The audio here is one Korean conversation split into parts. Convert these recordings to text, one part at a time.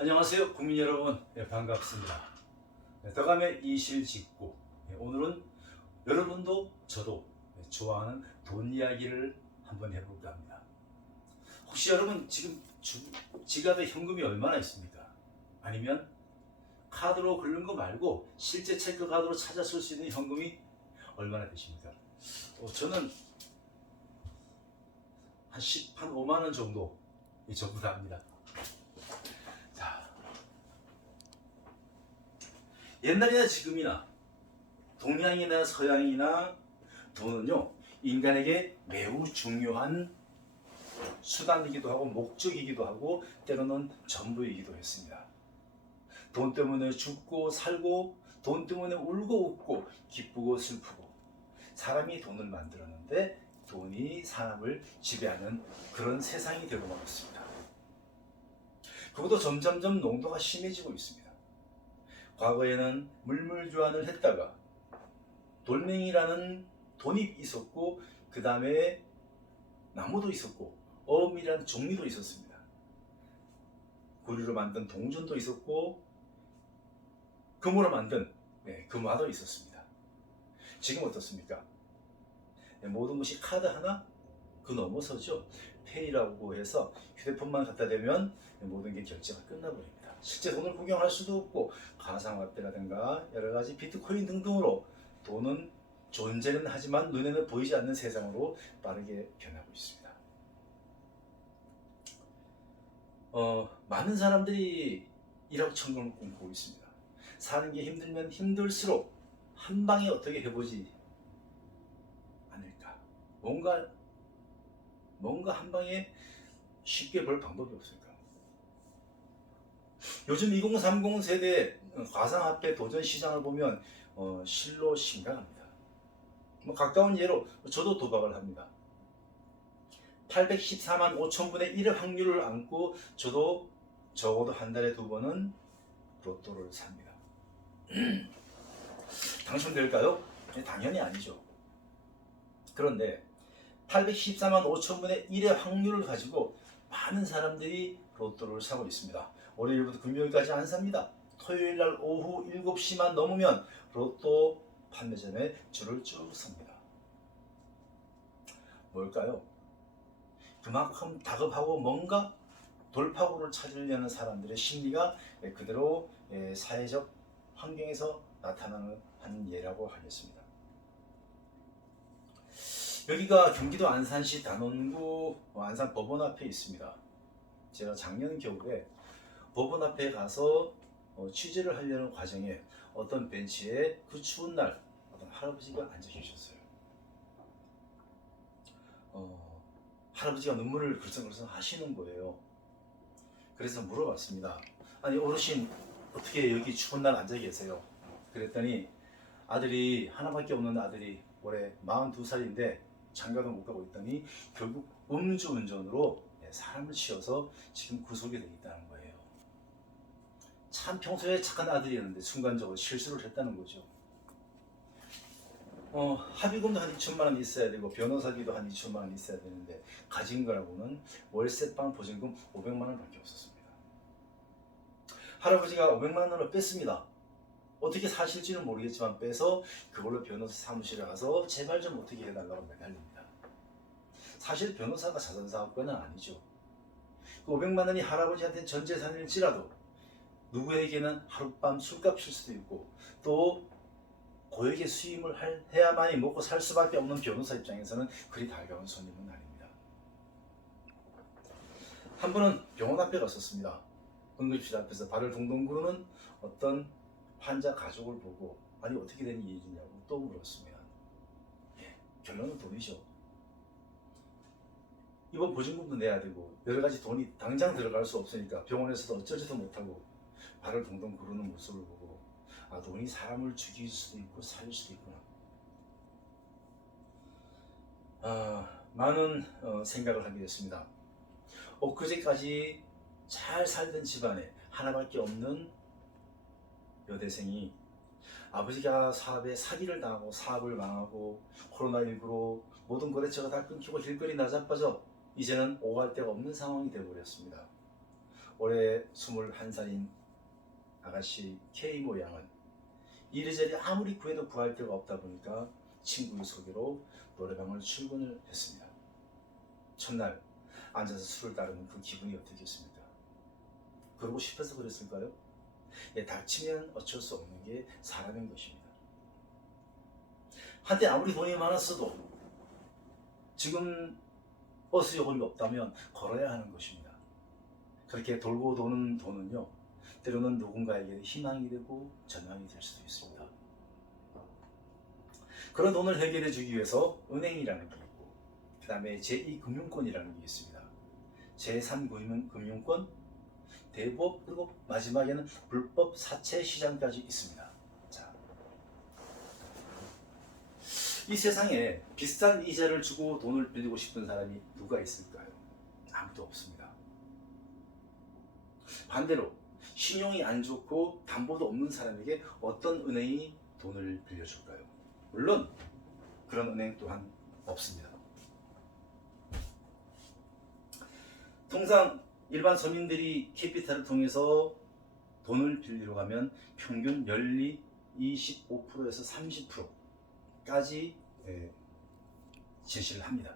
안녕하세요 국민 여러분. 반갑습니다. 덕암의 이실직고, 오늘은 여러분도 저도 좋아하는 돈 이야기를 한번 해볼까 합니다. 혹시 여러분 지금 지갑에 현금이 얼마나 있습니까? 아니면 카드로 긁는 거 말고 실제 체크카드로 찾아 쓸 수 있는 현금이 얼마나 되십니까? 저는 한 5만 원 정도 전부 다 합니다. 자, 옛날이나 지금이나 동양이나 서양이나 돈은요, 인간에게 매우 중요한 수단이기도 하고 목적이기도 하고 때로는 전부이기도 했습니다. 돈 때문에 죽고 살고, 돈 때문에 울고 웃고 기쁘고 슬프고, 사람이 돈을 만들었는데 돈이 사람을 지배하는 그런 세상이 되고 말았습니다. 그것도 점점점 농도가 심해지고 있습니다. 과거에는 물물교환을 했다가 돌멩이라는 돈이 있었고, 그 다음에 나무도 있었고, 어음이라는 종류도 있었습니다. 구리로 만든 동전도 있었고, 금으로 만든 금화도 있었습니다. 지금 어떻습니까? 모든 것이 카드 하나 그 넘어서죠. 페이라고 해서 휴대폰만 갖다 대면 모든 게 결제가 끝나버립니다. 실제 돈을 구경할 수도 없고, 가상화폐라든가 여러 가지 비트코인 등등으로 돈은 존재는 하지만 눈에는 보이지 않는 세상으로 빠르게 변하고 있습니다. 많은 사람들이 1억 천금을 꿈꾸고 있습니다. 사는 게 힘들면 힘들수록 한 방에 어떻게 해보지 않을까. 뭔가 한 방에 쉽게 벌 방법이 없을까. 요즘 2030 세대 가상화폐 도전 시장을 보면 실로 심각합니다. 가까운 예로 저도 도박을 합니다. 814만 5천 분의 1의 확률을 안고 저도 적어도 한 달에 2번은 로또를 삽니다. 당첨될까요? 당연히 아니죠. 그런데 814만 5천 분의 1의 확률을 가지고 많은 사람들이 로또를 사고 있습니다. 월요일부터 금요일까지 안 삽니다. 토요일날 오후 7시만 넘으면 로또 판매점에 줄을 쭉 섭니다. 뭘까요? 그만큼 다급하고 뭔가 돌파구를 찾으려는 사람들의 심리가 그대로 사회적 환경에서 나타나는 한 예라고 하겠습니다. 여기가 경기도 안산시 단원구 안산 법원 앞에 있습니다. 제가 작년 겨울에 법원 앞에 가서 취재를 하려는 과정에 어떤 벤치에 그 추운 날 어떤 할아버지가 앉아 계셨어요. 할아버지가 눈물을 글썽글썽 하시는 거예요. 그래서 물어봤습니다. 아니 어르신, 어떻게 여기 추운 날 앉아 계세요? 그랬더니 아들이 하나밖에 없는 아들이 올해 42살인데 장가도 못 가고 있더니 결국 음주운전으로 사람을 치어서 지금 구속이 돼 있다는 거예요. 참 평소에 착한 아들이었는데 순간적으로 실수를 했다는 거죠. 합의금도 한 2천만 원 있어야 되고 변호사비도 한 2천만 원 있어야 되는데 가진 거라고는 월세방 보증금 500만 원밖에 없었습니다. 할아버지가 500만 원을 뺐습니다. 어떻게 사실지는 모르겠지만 빼서 그걸로 변호사 사무실에 가서 제발 좀 어떻게 해달라고 매달립니다. 사실 변호사가 자선사업권은 아니죠. 그 500만 원이 할아버지한테 전 재산일지라도 누구에게는 하룻밤 술값일 수도 있고, 또 고액의 수임을 해야만이 먹고 살 수밖에 없는 변호사 입장에서는 그리 달가운 손님은 아닙니다. 한 번은 병원 앞에 갔었습니다. 응급실 앞에서 발을 동동 구르는 어떤 환자 가족을 보고 아니 어떻게 된 일이냐고 또 물었습니다. 결론은 돈이죠. 이번 보증금도 내야 되고 여러 가지 돈이 당장 들어갈 수 없으니까 병원에서도 어쩌지도 못하고 발을 동동 구르는 모습을 보고 돈이 사람을 죽일 수도 있고 살릴 수도 있구나. 많은 생각을 하게 됐습니다. 엊그제까지 잘 살던 집안에 하나밖에 없는 여대생이 아버지가 사업에 사기를 당하고 사업을 망하고 코로나19로 모든 거래처가 다 끊기고 길거리 나자빠져 이제는 오갈 데가 없는 상황이 되어버렸습니다. 올해 21살인 아가씨 K 모양은 이리저리 아무리 구해도 구할 데가 없다 보니까 친구의 소개로 노래방을 출근을 했습니다. 첫날 앉아서 술을 따르는 그 기분이 어떻겠습니까? 그러고 싶어서 그랬을까요? 예, 닥치면 어쩔 수 없는 게 사람인 것입니다. 한때 아무리 돈이 많았어도 지금 버스 요금이 없다면 걸어야 하는 것입니다. 그렇게 돌고 도는 돈은요, 때로는 누군가에게 희망이 되고 전망이 될 수도 있습니다. 그런 돈을 해결해 주기 위해서 은행이라는 게 있고, 그 다음에 제2금융권이라는 게 있습니다. 제3금융권, 대부업, 그리고 마지막에는 불법 사채 시장까지 있습니다. 자, 이 세상에 비싼 이자를 주고 돈을 빌리고 싶은 사람이 누가 있을까요? 아무도 없습니다. 반대로 신용이 안 좋고 담보도 없는 사람에게 어떤 은행이 돈을 빌려줄까요? 물론 그런 은행 또한 없습니다. 통상 일반 서민들이 캐피탈을 통해서 돈을 빌리러 가면 평균 연리 25%에서 30%까지 제시를 합니다.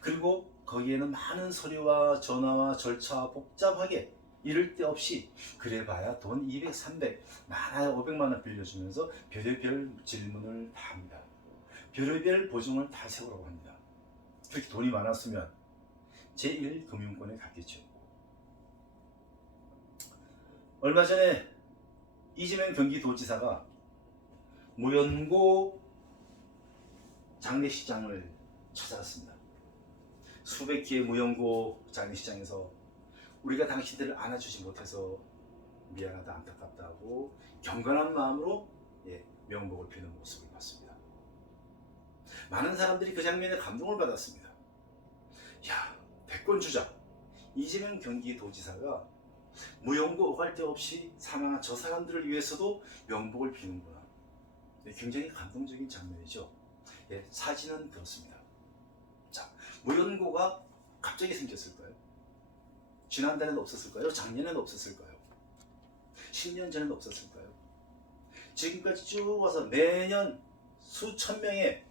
그리고 거기에는 많은 서류와 전화와 절차와 복잡하게 이를 데 없이 그래봐야 돈 200, 300, 많아야 500만 원 빌려주면서 별의별 질문을 다 합니다. 별의별 보증을 다 세우라고 합니다. 그렇게 돈이 많았으면 제1금융권에 갔겠죠. 얼마 전에 이재명 경기도지사가 무연고 장례식장을 찾아갔습니다. 수백 개의 무연고 장례식장에서 우리가 당신들을 안아주지 못해서 미안하다, 안타깝다 하고 경건한 마음으로 명복을 비는 모습을 봤습니다. 많은 사람들이 그 장면에 감동을 받았습니다. 야, 대권주자 이재명 경기도지사가 무연고 오갈 데 없이 사망한 저 사람들을 위해서도 명복을 비는구나. 굉장히 감동적인 장면이죠. 사진은 그렇습니다. 자, 무연고가 갑자기 생겼을까요? 지난달에는 없었을까요? 작년에는 없었을까요? 10년 전에는 없었을까요? 지금까지 쭉 와서 매년 수천 명의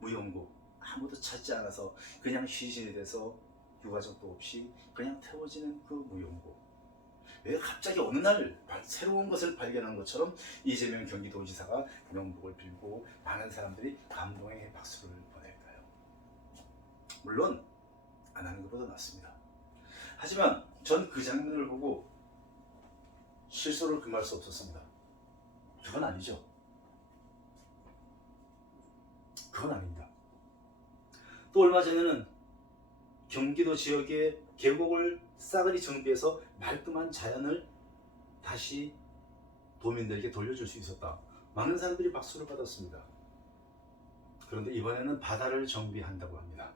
무연고 아무도 찾지 않아서 그냥 시신이 돼서 유가족도 없이 그냥 태워지는 그 무연고, 왜 갑자기 어느 날 새로운 것을 발견한 것처럼 이재명 경기도지사가 명복을 빌고 많은 사람들이 감동의 박수를 보낼까요? 물론 안 하는 것보다 낫습니다. 하지만 전 그 장면을 보고 실소를 금할 수 없었습니다. 그건 아니죠. 그건 아닙니다. 또 얼마 전에는 경기도 지역의 계곡을 싸그리 정비해서 말끔한 자연을 다시 도민들에게 돌려줄 수 있었다. 많은 사람들이 박수를 받았습니다. 그런데 이번에는 바다를 정비한다고 합니다.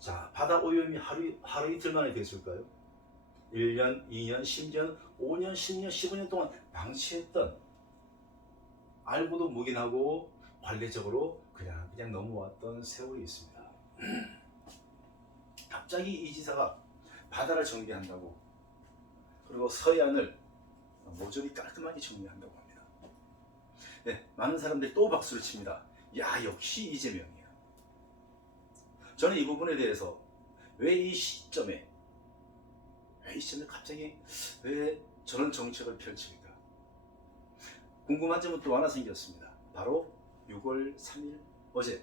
자, 바다 오염이 하루 이틀 만에 됐을까요? 1년, 2년, 10년, 5년, 10년, 15년 동안 방치했던, 알고도 묵인하고 관례적으로 그냥 넘어왔던 세월이 있습니다. 갑자기 이 지사가 바다를 정비한다고, 그리고 서해안을 모조리 깔끔하게 정리한다고 합니다. 네, 많은 사람들이 또 박수를 칩니다. 야, 역시 이재명이야. 저는 이 부분에 대해서 왜 이 시점에 갑자기 왜 저런 정책을 펼칠까 궁금한 점은 또 하나 생겼습니다. 바로 6월 3일 어제,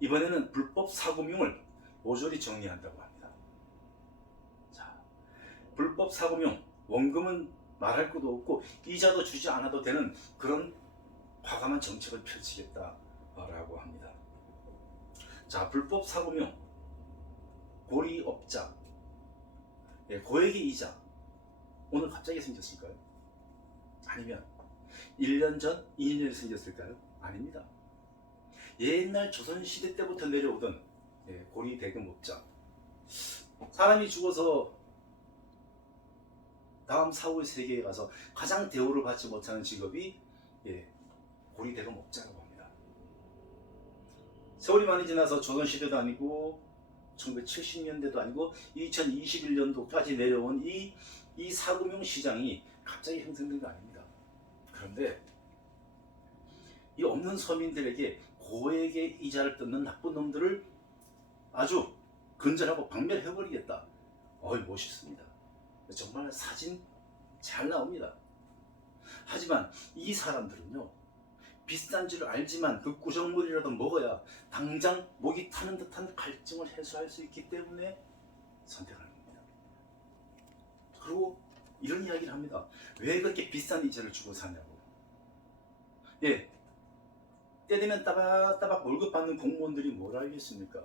이번에는 불법 사금융을 모조리 정리한다고 합니다. 자, 불법 사금융, 원금은 말할 것도 없고 이자도 주지 않아도 되는 그런 과감한 정책을 펼치겠다라고 합니다. 자, 불법 사금융, 고리업자, 고액의 이자, 오늘 갑자기 생겼을까요? 아니면 1년 전, 2년 전에 생겼을까요? 아닙니다. 옛날 조선시대 때부터 내려오던 고리 대금업자, 사람이 죽어서 다음 사후 세계에 가서 가장 대우를 받지 못하는 직업이 고리 대금업자라고 합니다. 세월이 많이 지나서 조선시대도 아니고 1970년대도 아니고 2021년도까지 내려온 이 사금융 시장이 갑자기 형성된 거 아닙니다. 그런데 이 없는 서민들에게 고액의 이자를 뜯는 나쁜 놈들을 아주 근절하고 박멸해버리겠다. 멋있습니다. 정말 사진 잘 나옵니다. 하지만 이 사람들은요, 비싼 줄 알지만 그 구정물이라도 먹어야 당장 목이 타는 듯한 갈증을 해소할 수 있기 때문에 선택하는 겁니다. 그리고 이런 이야기를 합니다. 왜 그렇게 비싼 이자를 주고 사냐고. 예, 때 되면 따박따박 월급 받는 공무원들이 뭘 알겠습니까?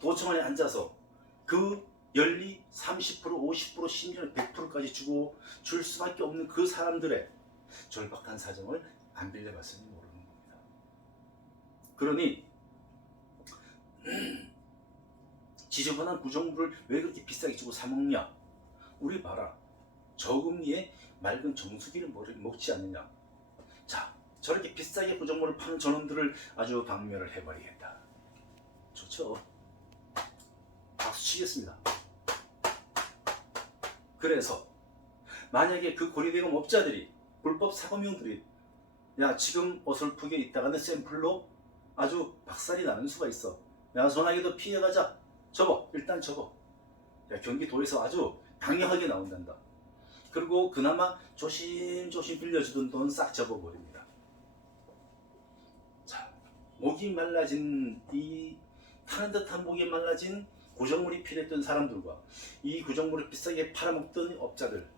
도청 안에 앉아서 그 연리 30%, 50%, 심지어 100%까지 주고 줄 수밖에 없는 그 사람들의 절박한 사정을 안 빌려봤으니 모르는 겁니다. 그러니 지저분한 구정물을 왜 그렇게 비싸게 주고 사 먹냐? 우리 봐라, 저금리에 맑은 정수기를 먹지 않느냐? 자, 저렇게 비싸게 구정물을 파는 저놈들을 아주 박멸을 해버리겠다. 좋죠? 박수 치겠습니다. 그래서 만약에 그 고리대금 업자들이, 불법 사금융들이 야, 지금 어설프게 있다가는 샘플로 아주 박살이 나는 수가 있어. 야, 소나기도 피해가자. 접어. 일단 접어. 야, 경기도에서 아주 강력하게 나온단다. 그리고 그나마 조심조심 빌려주던 돈 싹 접어버립니다. 자, 목이 말라진 타는 듯한 목이 말라진 구정물이 필요했던 사람들과 이 구정물을 비싸게 팔아먹던 업자들,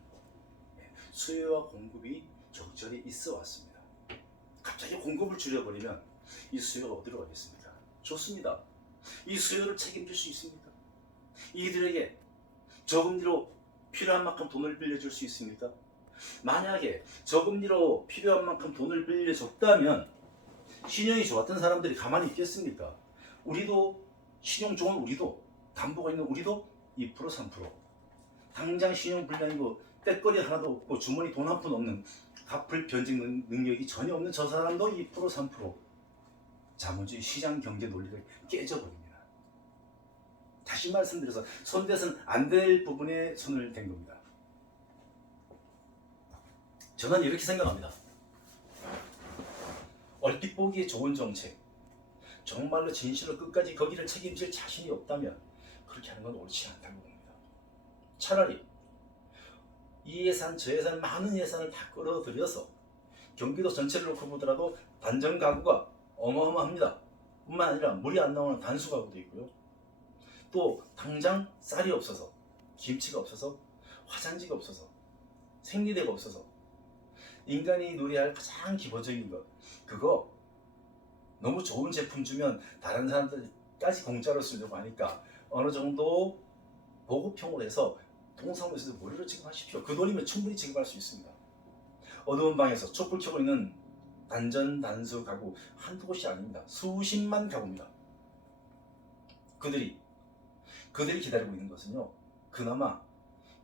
수요와 공급이 적절히 있어 왔습니다. 갑자기 공급을 줄여버리면 이 수요가 어디로 가겠습니까? 좋습니다. 이 수요를 책임질 수 있습니까? 이들에게 저금리로 필요한 만큼 돈을 빌려줄 수 있습니까? 만약에 저금리로 필요한 만큼 돈을 빌려줬다면 신용이 좋았던 사람들이 가만히 있겠습니까? 우리도 신용 좋은 우리도, 담보가 있는 우리도 2%, 3%. 당장 신용 불량이고 떼거리 하나도 없고 주머니 돈 한 푼 없는, 갚을 변직 능력이 전혀 없는 저 사람도 2%, 3%. 자본주의 시장 경제 논리를 깨져버립니다. 다시 말씀드려서 손대서는 안 될 부분에 손을 댄 겁니다. 저는 이렇게 생각합니다. 얼핏 보기에 좋은 정책, 정말로 진실로 끝까지 거기를 책임질 자신이 없다면 그렇게 하는 건 옳지 않다고 봅니다. 차라리 이 예산, 저 예산, 많은 예산을 다 끌어들여서 경기도 전체를 놓고 보더라도 단전 가구가 어마어마합니다. 뿐만 아니라 물이 안 나오는 단수 가구도 있고요. 또 당장 쌀이 없어서, 김치가 없어서, 화장지가 없어서, 생리대가 없어서 인간이 누려야 할 가장 기본적인 것, 그거 너무 좋은 제품 주면 다른 사람들까지 공짜로 쓰려고 하니까 어느 정도 보급형으로 해서 동사무소에서 무료로 지급하십시오. 그 돈이면 충분히 지급할 수 있습니다. 어두운 방에서 촛불 켜고 있는 단전 단수 가구 한두 곳이 아닙니다. 수십만 가구입니다. 그들이 기다리고 있는 것은요, 그나마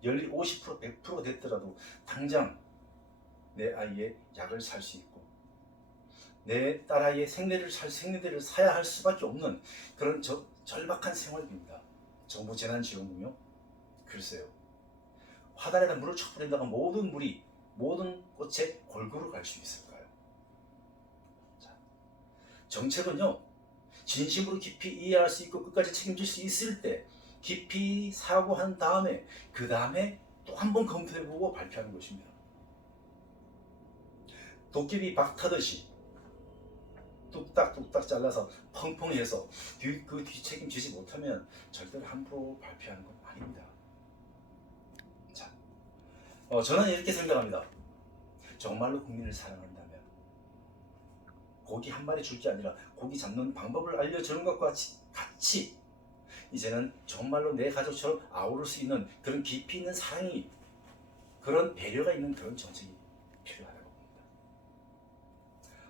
연리 50%, 100% 됐더라도 당장 내 아이의 약을 살 수 있고 내 딸아이의 생리대를 사야 할 수밖에 없는 그런 절박한 생활비입니다. 정부 재난지원금요? 글쎄요, 화단에다 물을 쳐 뿌린다가 모든 꽃에 골고루 갈 수 있을까요? 자, 정책은요, 진심으로 깊이 이해할 수 있고 끝까지 책임질 수 있을 때 깊이 사고한 다음에 그 다음에 또 한 번 검토해보고 발표하는 것입니다. 도깨비 박 타듯이 뚝딱뚝딱 잘라서 펑펑해서 그 뒤책임지지 못하면 절대로 함부로 발표하는 건 아닙니다. 자, 저는 이렇게 생각합니다. 정말로 국민을 사랑한다면 고기 한 마리 줄 게 아니라 고기 잡는 방법을 알려주는 것과 같이 이제는 정말로 내 가족처럼 아우를 수 있는 그런 깊이 있는 사랑이, 그런 배려가 있는 그런 정책이 필요하다고 봅니다.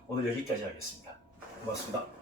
오늘 여기까지 하겠습니다. 고맙습니다.